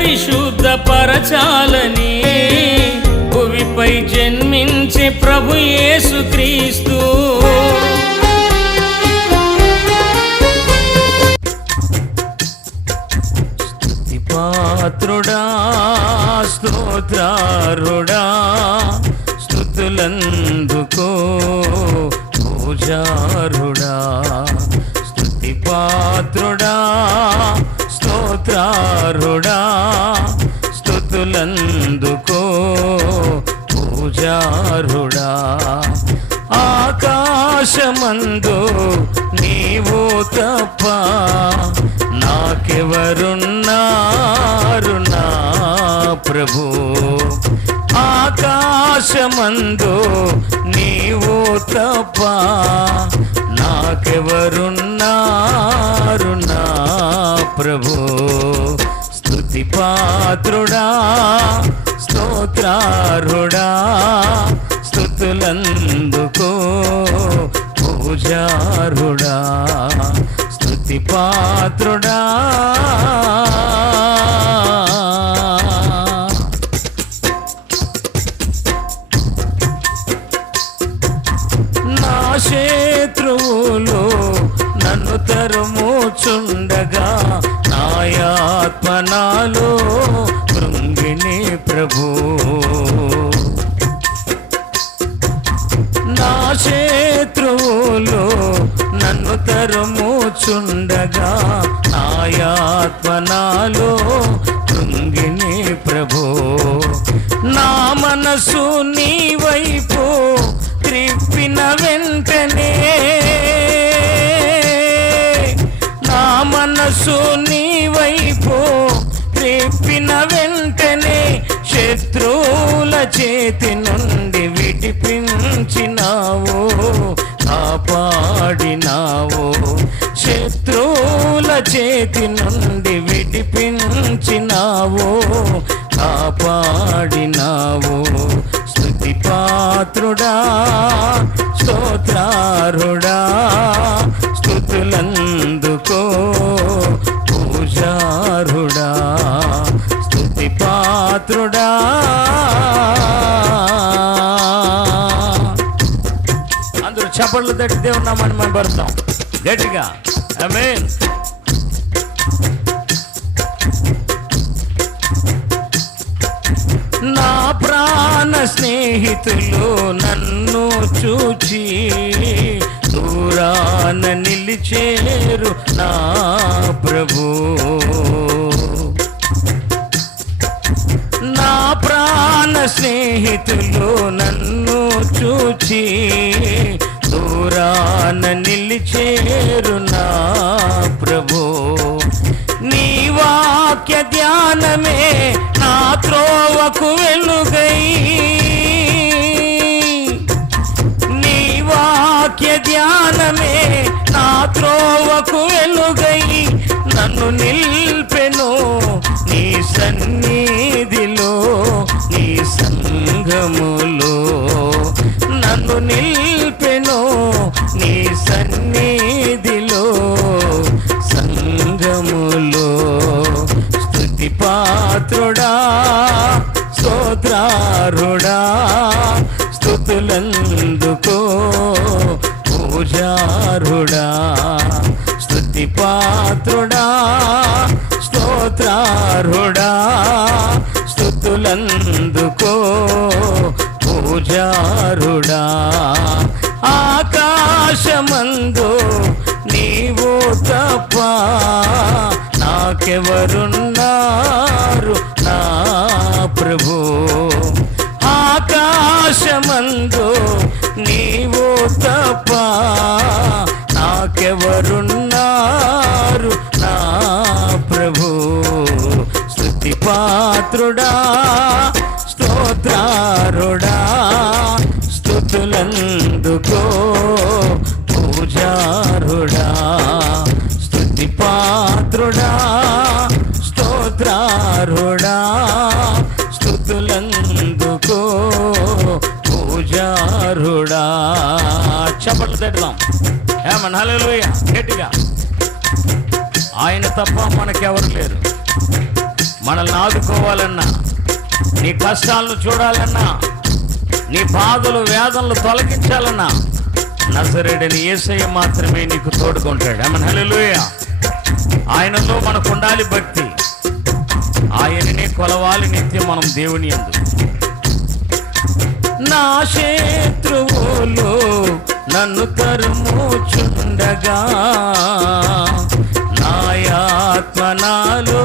పరిశుద్ధ పరచాలని భువిపై జన్మించే ప్రభు యేసుక్రీస్తు పాత్రుడా స్తోత్రారుడా స్థుతులందుకో పూజారుడా స్తుతి పాత్రుడా స్తోత్రారుడా స్థుతులందుకో పూజారుడా. ఆకాశమందు నీవు తప్ప నాకెవరున్నారు నా ప్రభు? ఆకాశమందు నీవు తప్ప నాకెవరున్నారు నా ప్రభు? స్తుతి పాత్రుడా స్తోత్రారుడా స్థుతులందుకో పూజారుడా స్తుతి పాత్రుడా నాయాత్మ నాలో ప్రభు. నా శత్రువులు నన్ను తరుముచుండగా నాయాత్మ నాలో కృంగిణి ప్రభు. నా మనసు నీ వైపు త్రిప్పిన వెంటనే శత్రువుల చేతి నుండి విడిపించినావు కాపాడినావు. శత్రువుల చేతి నుండి విడిపించినావు కాపాడినావు. స్థుతి పాత్రుడా స్తోత్రారుడా స్థుతులందుకో పూజారుడా చప్పట్లు తట్టి దేవుని నామాన్ని మనం పరుస్తాం గట్టిగా. మీన్ నా ప్రాణ స్నేహితులు నన్ను చూచి దూరాన నిలిచేరు నా ప్రభు. నా ప్రాణ స్నేహితులు నన్ను చూచి దూరాన నిలిచేరు నా ప్రభు. నీ వాక్య ధ్యానమే నా త్రోవకు వెలుగై. నీ వాక్య ధ్యానమే నా త్రోవకు వెలుగై. నన్ను నిల్ స్తోత్రారుడా స్థుతులందుకో పూజారుడా స్థుతి పాత్రుడా స్తోత్రారుడా స్థుతులందుకో పూజారుడా. ఆకాశమందు నీవు తప్ప నాకెవరున్నారు నా ప్రభు? ఆకాశమందు నీవు తప్ప నాకెవరున్నారు? నా ప్రభు స్థుతి పాత్రుడా స్తోత్రారుడా స్థుతులందుకో పూజారుడా. స్థుతి పాత్రుడా స్తోత్రారుడా. చప్పట్లు తట్టుదాం ఏమన్నా హలోయ గట్టిగా. ఆయన తప్ప మనకెవరు లేరు. మనల్ని ఆదుకోవాలన్నా నీ కష్టాలను చూడాలన్నా నీ బాధలు వేదనలు తొలగించాలన్నా నజరేడని ఏసయ్య మాత్రమే నీకు తోడుకుంటాడు. ఆమె హలోయ ఆయనలో మనకు ఉండాలి భక్తి. ఆయననే కొలవాలి నిత్యం మనం దేవుని యందు నా శత్రువులు నన్ను తరుముచుండగా. నాయాత్మ నాలో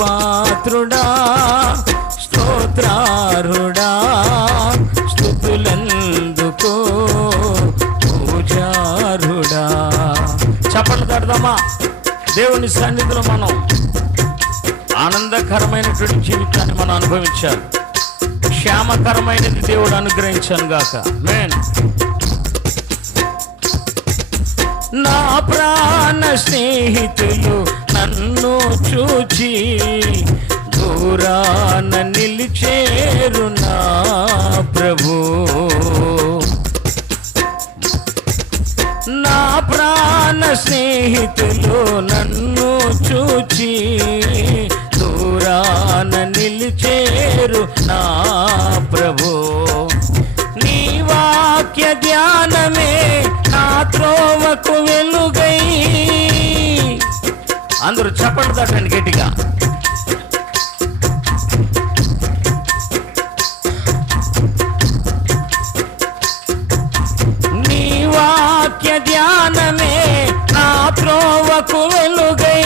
పాత్రుడా స్తోత్రారుడా స్థుతులందుకో పూజారుడా చప్పట్లు తడదామా దేవుని సన్నిధిలో మనం ఆనందకరమైనటువంటి జీవితాన్ని మనం అనుభవించాలి. క్షేమకరమైనది దేవుడు అనుగ్రహించాను గాక. మేన్ నా ప్రాణ స్నేహితులు చూచి దూరాన నిలిచేరు నా ప్రభు. నా ప్రాణ స్నేహితులు నన్ను చూచి దూరాన నిలిచేరు నా ప్రభు. నీ వాక్య ధ్యానమే నా త్రోవకు వెలుగై అందరూ చెప్పండి తట్టండి గట్టిగా. నీ వాక్య ధ్యానమే నా త్రోవకు వెలుగై